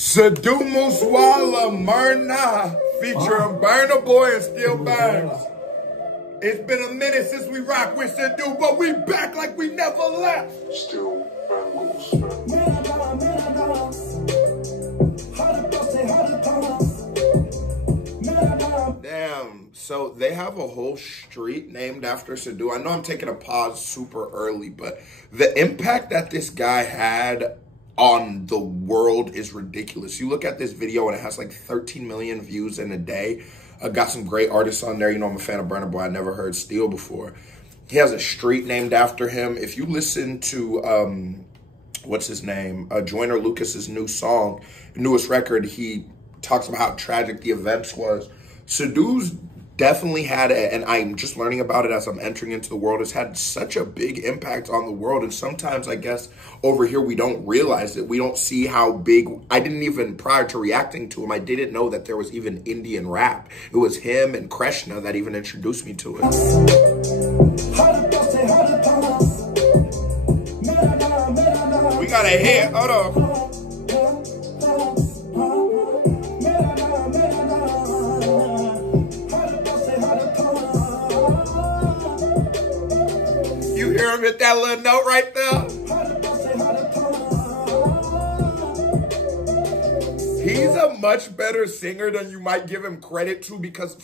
SIDHU Muswala Mera featuring Burna Boy and Steel Bangs. It's been a minute since we rocked with SIDHU, but we back like we never left. Still Banglez. Damn, so they have a whole street named after SIDHU. I know I'm taking a pause super early, but the impact that this guy had on the world is ridiculous. You look at this video and it has like 13 million views in a day. Got some great artists on there. You know, I'm a fan of Burna Boy. I never heard Steel before. He has a street named after him. If you listen to, what's his name? Joyner Lucas's newest record, he talks about how tragic the events was. SIDHU's definitely had, and I'm just learning about it as I'm entering into the world, has had such a big impact on the world. And sometimes I guess over here we don't realize it. We don't see how big. I didn't even, prior to reacting to him, I didn't know that there was even Indian rap. It was him and Krishna that even introduced me to it. We got a hit. Hold on. You hear him hit that little note right there? He's a much better singer than you might give him credit to because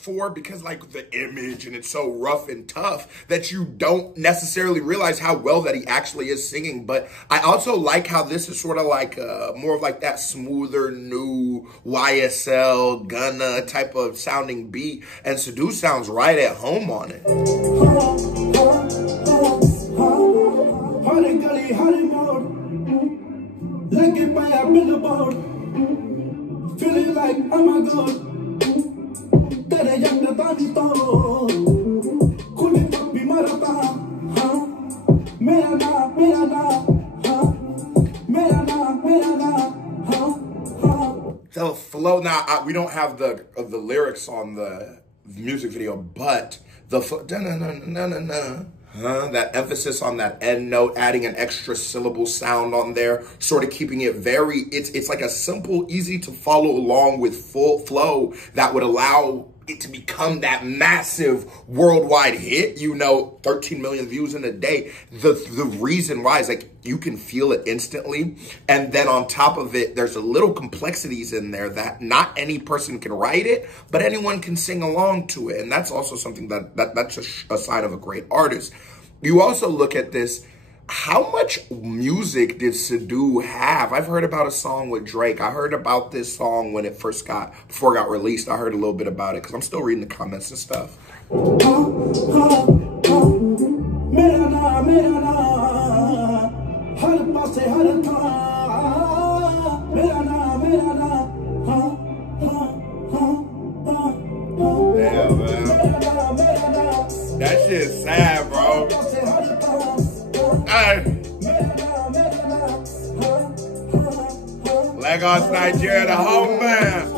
like the image, and it's so rough and tough that you don't necessarily realize how well that he actually is singing. But I also like how this is sort of like more of like that smoother new YSL Gunna type of sounding beat, and SIDHU sounds right at home on it. Feeling like I'm a god. Tere young tani to. Kuli papi marata. Mera na, mera na. Mera na, mera na. The flow now, we don't have the lyrics on the music video, but the that emphasis on that end note, adding an extra syllable sound on there, sort of keeping it very, it's like a simple, easy to follow along with full flow that would allow it to become that massive worldwide hit, you know, 13 million views in a day. The reason why is like you can feel it instantly. And then on top of it, there's a little complexities in there that not any person can write it, but anyone can sing along to it. And that's also something that's a sign of a great artist. You also look at this, how much music did SIDHU have? I've heard about a song with Drake. I heard about this song when it before it got released. I heard a little bit about it because I'm still reading the comments and stuff. Damn, man. That shit's sad, bro. Lagos, Nigeria, the home man.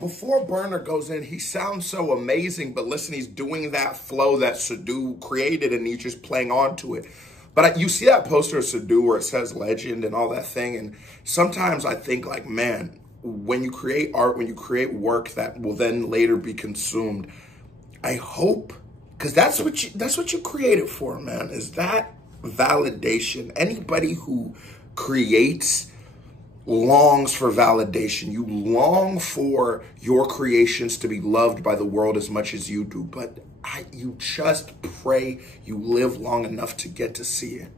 Before Burna goes in, he sounds so amazing, but listen, he's doing that flow that SIDHU created and he's just playing on to it. But you see that poster of SIDHU where it says legend and all that thing, and sometimes I think like, man, when you create art, when you create work that will then later be consumed, I hope, because that's what you create it for, man, is that validation. Anybody who creates longs for validation. You long for your creations to be loved by the world as much as you do, but you just pray you live long enough to get to see it.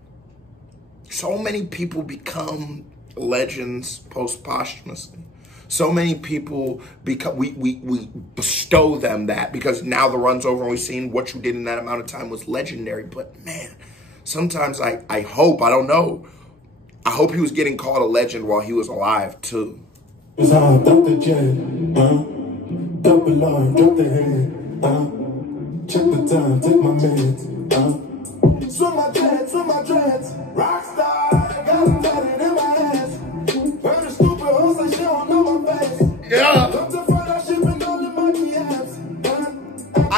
So many people become legends posthumously. So many people become, we bestow them that because now the run's over and we've seen what you did in that amount of time was legendary. But man, sometimes I hope, I don't know, I hope he was getting called a legend while he was alive too. It's how I dump the jet, dump the line, drop the head, check the time, take my meds, swim my dreads, rockstar, got them tatted in my ass, heard a stupid hoes like she don't know my face, yeah. Come to front, I shipping all in my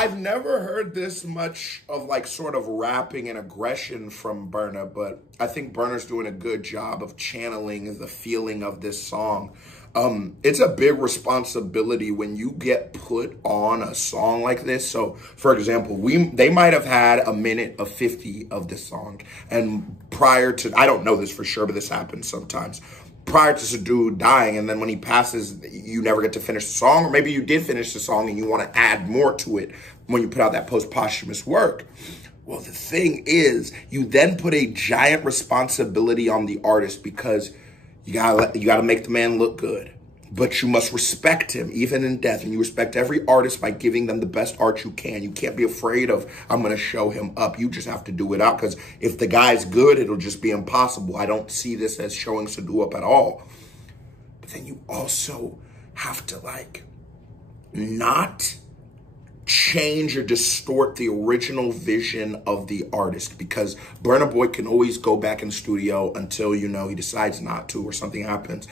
I've never heard this much of like sort of rapping and aggression from Burna, but I think Burna's doing a good job of channeling the feeling of this song. It's a big responsibility when you get put on a song like this. So, for example, they might have had a minute of 50 of this song, and prior to, I don't know this for sure, but this happens sometimes. Prior to SIDHU dying, and then when he passes, you never get to finish the song, or maybe you did finish the song and you want to add more to it when you put out that post-posthumous work. Well, the thing is, you then put a giant responsibility on the artist because you gotta make the man look good. But you must respect him, even in death. And you respect every artist by giving them the best art you can. You can't be afraid of, I'm going to show him up. You just have to do it out. Because if the guy's good, it'll just be impossible. I don't see this as showing SIDHU up at all. But then you also have to, like, not change or distort the original vision of the artist. Because Burna Boy can always go back in the studio until, you know, he decides not to or something happens,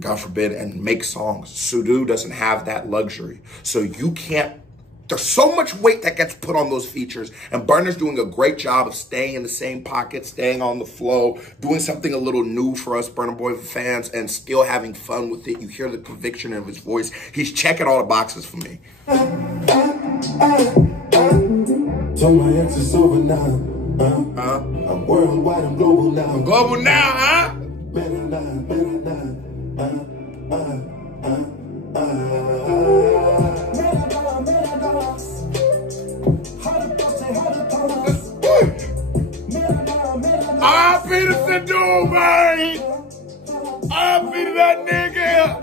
God forbid, and make songs. SIDHU doesn't have that luxury. So you can't, there's so much weight that gets put on those features, and Burna's doing a great job of staying in the same pocket, staying on the flow, doing something a little new for us Burna Boy fans, and still having fun with it. You hear the conviction in his voice. He's checking all the boxes for me. So my ex is over now. I'm worldwide, I'm global now. I'm global now, huh? Mera. I be the SIDHU, man. I be that nigga.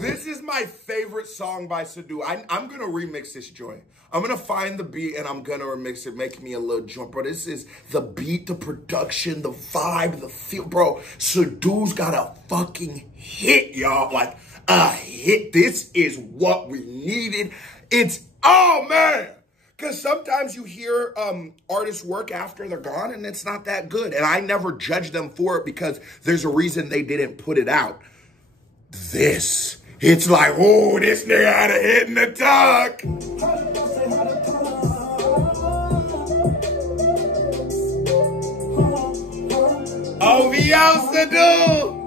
This is my favorite song by SIDHU. I'm gonna remix this joint. I'm gonna find the beat and I'm gonna remix it, make me a little jump. Bro, this is the beat, the production, the vibe, the feel. Bro, SIDHU's got a fucking hit, y'all. Like, a hit. This is what we needed. It's, oh man. Because sometimes you hear artists work after they're gone and it's not that good. And I never judge them for it because there's a reason they didn't put it out. This, it's like, oh, this nigga had a hit in the tuck. OVO SIDHU.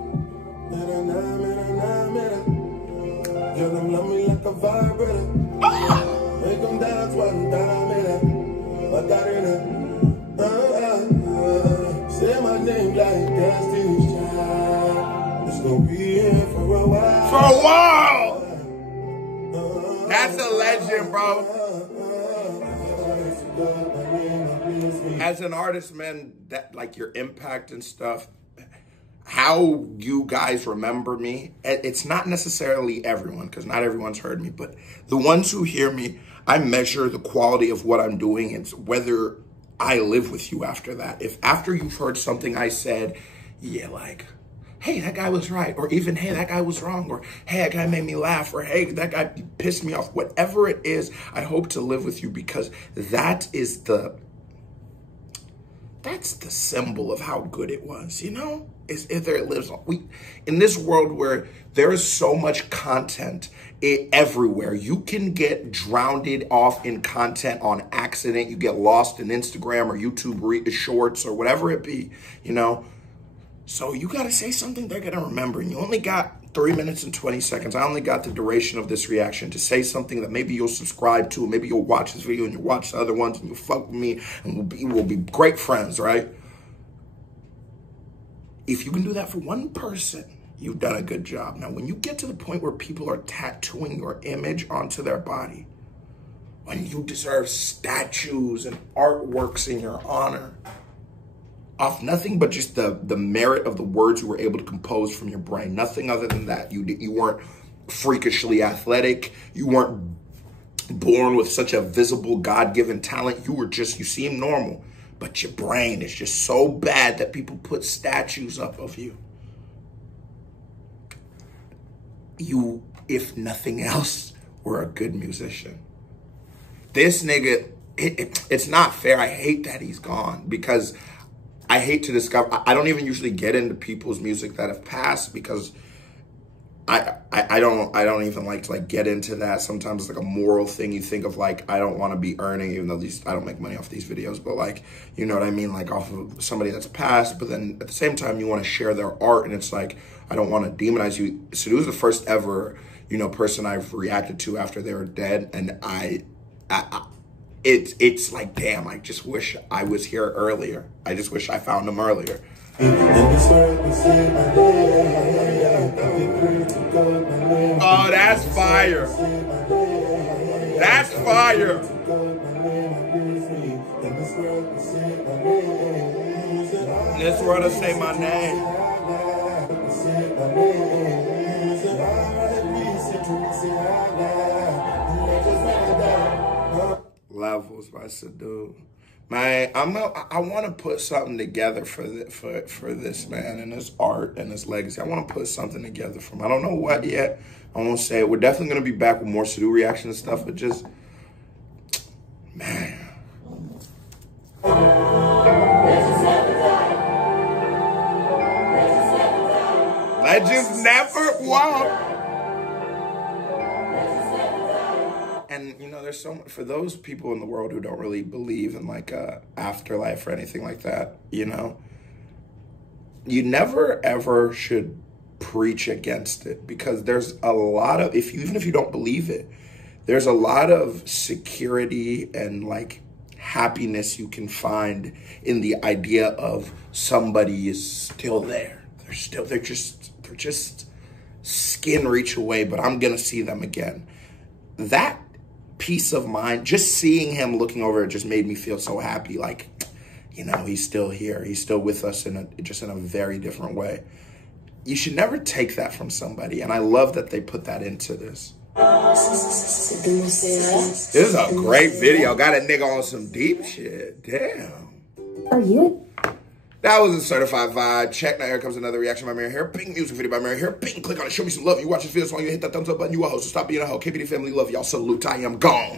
Girl, them love me like a vibrator. Make them dance one time in it. I got it. Say my name like Destiny's Child. It's gonna be here for a while. For a while. That's a legend, bro. As an artist, man, that like your impact and stuff, how you guys remember me, it's not necessarily everyone, because not everyone's heard me, but the ones who hear me, I measure the quality of what I'm doing and whether I live with you after that. If after you've heard something I said, yeah, like, hey, that guy was right, or even, hey, that guy was wrong, or hey, that guy made me laugh, or hey, that guy pissed me off, whatever it is, I hope to live with you, because that's the symbol of how good it was, you know? If there lives on. In this world where there is so much content everywhere, you can get drowned off in content on accident. You get lost in Instagram or YouTube shorts or whatever it be, you know? So you got to say something they're going to remember. And you only got 3 minutes and 20 seconds. I only got the duration of this reaction to say something that maybe you'll subscribe to. Maybe you'll watch this video and you'll watch the other ones and you'll fuck with me and we'll be great friends, right? If you can do that for one person, you've done a good job. Now, when you get to the point where people are tattooing your image onto their body, when you deserve statues and artworks in your honor, off nothing but just the merit of the words you were able to compose from your brain, nothing other than that. You weren't freakishly athletic. You weren't born with such a visible God-given talent. You seem normal. But your brain is just so bad that people put statues up of you. You, if nothing else, were a good musician. This nigga, it's not fair. I hate that he's gone because I hate to discover. I don't even usually get into people's music that have passed because I don't even like to like get into that. Sometimes it's like a moral thing. You think of like, I don't want to be earning, even though I don't make money off these videos, but like, you know what I mean? Like off of somebody that's passed, but then at the same time, you want to share their art. And it's like, I don't want to demonize you. SIDHU was the first ever, you know, person I've reacted to after they were dead. And it's like, damn, I just wish I was here earlier. I just wish I found him earlier. Oh, that's fire. That's fire. This world will say my name. Levels by SIDHU. Man, I want to put something together for this man and his art and his legacy. I want to put something together for him. I don't know what yet. I won't say it. We're definitely going to be back with more SIDHU reaction and stuff, but just, man. Legends never walk. And, you know, there's so much, for those people in the world who don't really believe in like a afterlife or anything like that, you know, you never ever should preach against it, because there's a lot of, even if you don't believe it, there's a lot of security and like happiness you can find in the idea of somebody is still there. They're just skin reach away, but I'm gonna see them again. That peace of mind, just seeing him looking over it just made me feel so happy. Like, you know, he's still here. He's still with us in a very different way. You should never take that from somebody. And I love that they put that into this. This is a great video. Got a nigga on some deep shit. Damn. Are you? That was a certified vibe. Check. Now here comes another reaction by Mera here. Ping, music video by Mera here. Ping, click on it. Show me some love. You watch this video, so you hit that thumbs up button. You a host, so stop being a hoe. KPD family, love y'all. Salute. I am gone.